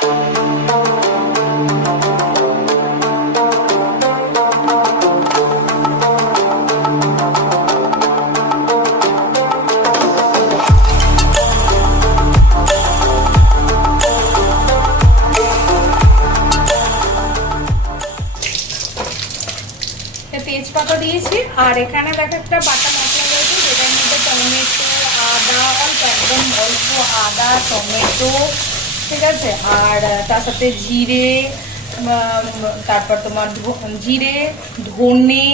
তেজপাতা দিয়েছি আর এখানে দেখো একটা বাটা মশলা রয়েছে যেটার মধ্যে টমেটো, আদা, অল্প একদম অল্প আদা, টমেটো, ঠিক আছে, আর তার সাথে জিরে, তারপর তোমার জিরে, ধনে,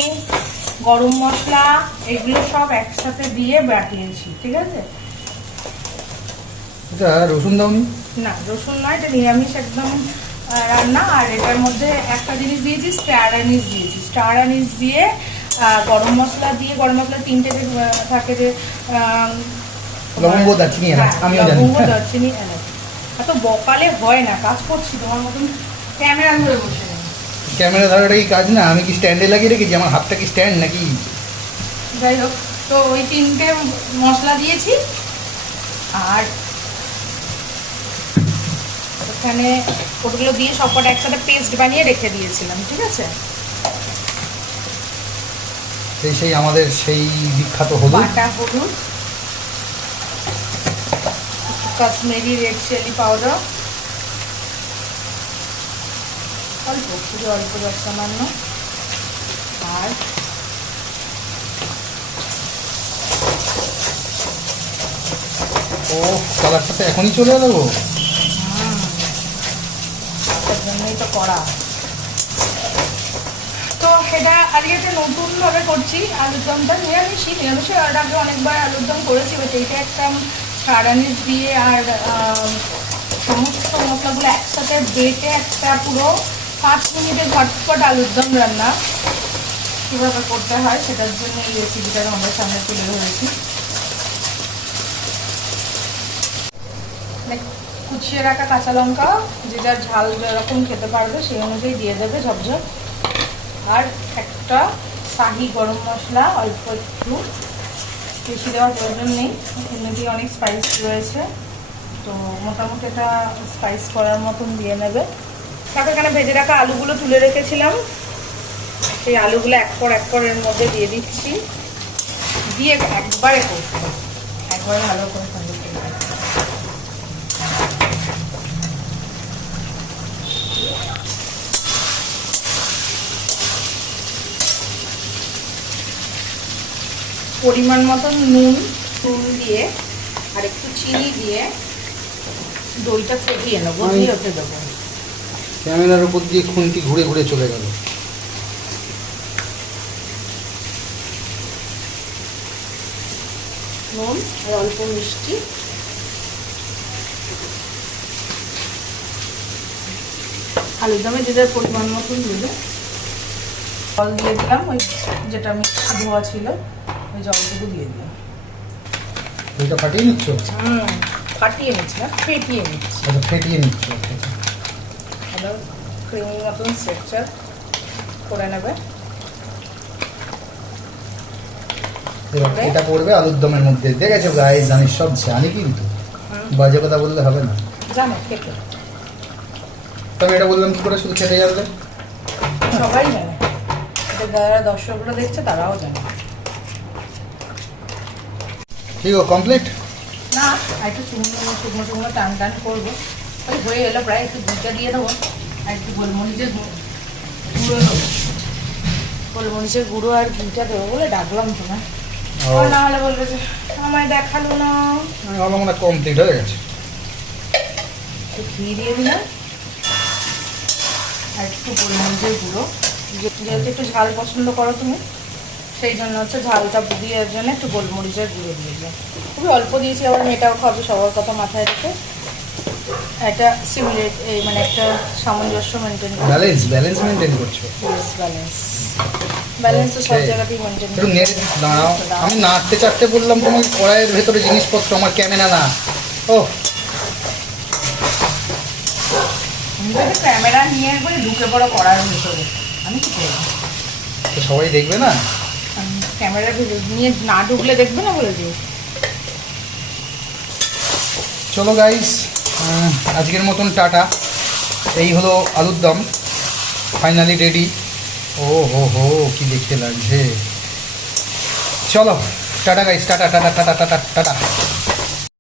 গরম মশলা, এগুলো সব একসাথে দিয়ে বাটিয়েছি, ঠিক আছে। রসুন দাওনি? না, রসুন নয়, এটা নিরামিষ একদম রান্না। আর এটার মধ্যে একটা জিনিস দিয়েছি, স্টার অ্যানিস দিয়েছি। স্টার অ্যানিস দিয়ে গরম মশলা দিয়ে, গরম মশলা 3টে যে থাকে, যে লবঙ্গ, দারচিনি, এলাচ, আমিও জানি। লবঙ্গ, দারচিনি, এলাচ। এত বকালে হয় না, কাজ করছি তোমার মতন ক্যামেরা ধরে বসে নেই। ক্যামেরা ধরাটা কি কাজ না? আমি কি স্ট্যান্ডে লাগিয়ে রেখেছি? আমার হাতটা কি স্ট্যান্ড নাকি? যাই হোক, তো ওই 3টে মশলা দিয়েছি। আর এখানে ওগুলো দিয়ে সবকটা একসাথে পেস্ট বানিয়ে রেখে দিয়েছিলাম, ঠিক আছে। সেই আমাদের সেই বিখ্যাত হলুদ, বাটা হলুদ, কাশ্মীরি রেড চিলি পাউডার, অল্প, খুবই অল্প, সামান্য। আর ও কালারটা তো এখনই চলে এলো গো। তার জন্যই তো করা। তো এটা আজকে একটা নতুনভাবে করছি। আলুর দমটা নিরামিষের আগে অনেকবার আলুর দম করেছি, বাট এইটা একটা স্টার অ্যানিস দিয়ে আর সমস্ত মশলাগুলো একসাথে বেটে একটা পুরো 5 মিনিটে ঝটপট আলুর দম রান্না কীভাবে করতে হয় সেটার জন্য এই রেসিপিটা আমাদের সামনে তুলে ধরেছি। কুচিয়ে রাখা কাঁচা লঙ্কা, যে যার ঝাল যেরকম খেতে পারবে সেই অনুযায়ী দিয়ে দেবে ঝপঝপ। আর একটা শাহি গরম মশলা, অল্প একটু, বেশি দেওয়ার প্রয়োজন নেই, এমনিতেই অনেক স্পাইস রয়েছে, তো মোটামুটি এটা স্পাইস করার মতন দিয়ে নেবে। তারপর এখানে ভেজে রাখা আলুগুলো তুলে রেখেছিলাম, সেই আলুগুলো এক পর এর মধ্যে দিয়ে দিচ্ছি, দিয়ে একবারে করতে, একবারে ভালো করে করতে। পরিমাণ মতন নুন দিয়ে আর একটু চিনি দিয়ে দইটা ফুটিয়ে নেবো, দিয়ে ওতে দেবো। ক্যামেরার উপর দিয়ে খুন্তি ঘুরে ঘুরে চলে গেল। নুন আর অল্প মিষ্টি, আলুর দমে যে যার পরিমাণ মতন দেবে। জল দিয়ে দিলাম, ওই যেটা মিষ্টি ধোয়া ছিল ওই জলটুকু দিয়ে দিলাম। দইটা ফাটিয়ে নিচ্ছ? ফাটিয়ে নিচ্ছি না, ফেটিয়ে নিচ্ছি। আচ্ছা, ফেটিয়ে নিচ্ছ। ক্রিমি মতন স্ট্রাকচার করে নেবে। এটা পড়বে আলুর দমের মধ্যে। দেখেছো গাইস, আমি সব জানি, কিন্তু বাজে কথা বললে হবে না। জানো খেতে, তবে এটা বললাম কি করে শুধু খেতে যাবে? সবাই জানে, যারা দর্শকরা দেখছে তারাও জানে। ঠিক ও কমপ্লিট না, একটু শুকনো শুকনো টান টান করবো। ওই হয়ে এলো প্রায়, একটু ঘিটা দিয়ে দেবো আর একটু গোলমরিচের গুঁড়ো দেবো। গোলমরিচের গুঁড়ো আর ঘিটা দেবো বলে ডাকলাম তোমার, না হলে বলবে যে আমায় দেখালো না। আমার মনে হয় কমপ্লিট হয়ে গেছে। ঘি দিয়ে দিলাম আর একটু গোলমরিচের গুঁড়ো, যেহেতু একটু ঝাল পছন্দ করো তুমি, সেই জন্য হচ্ছে ঝালটা দেওয়ার জন্য একটু গোলমরিচের গুঁড়ো দিয়ে দিলাম। খুবই অল্প দিয়েছি, আবার মেয়েটাও খাবে, সবার কথা মাথায় রেখে একটা সিমিলার, মানে একটা সামঞ্জস্য মেনটেন করছি। ব্যালেন্স মেনটেন করছো? ব্যালেন্স তো সব জায়গাতেই মেনটেন করছি। দাঁড়াও, আমি নাড়তে চাড়তে বললাম তোমাকে, কড়াইয়ের ভেতরে জিনিসপত্র, আমার ক্যামেরা না। ও ক্যামেরা নিয়ে একবারে ঢুকে পড়ো কড়ার ভেতরে, আমি কি করবো? সবাই দেখবে না? ক্যামেরা নিয়ে না ঢুকলে দেখবে না বলে দিও। চলো গাইস, আজকের মতন টাটা। এই হলো আলুর দম ফাইনালি রেডি। ও হো হো কি দেখতে লাগছে। চলো tata guys, tata tata tata tata tata.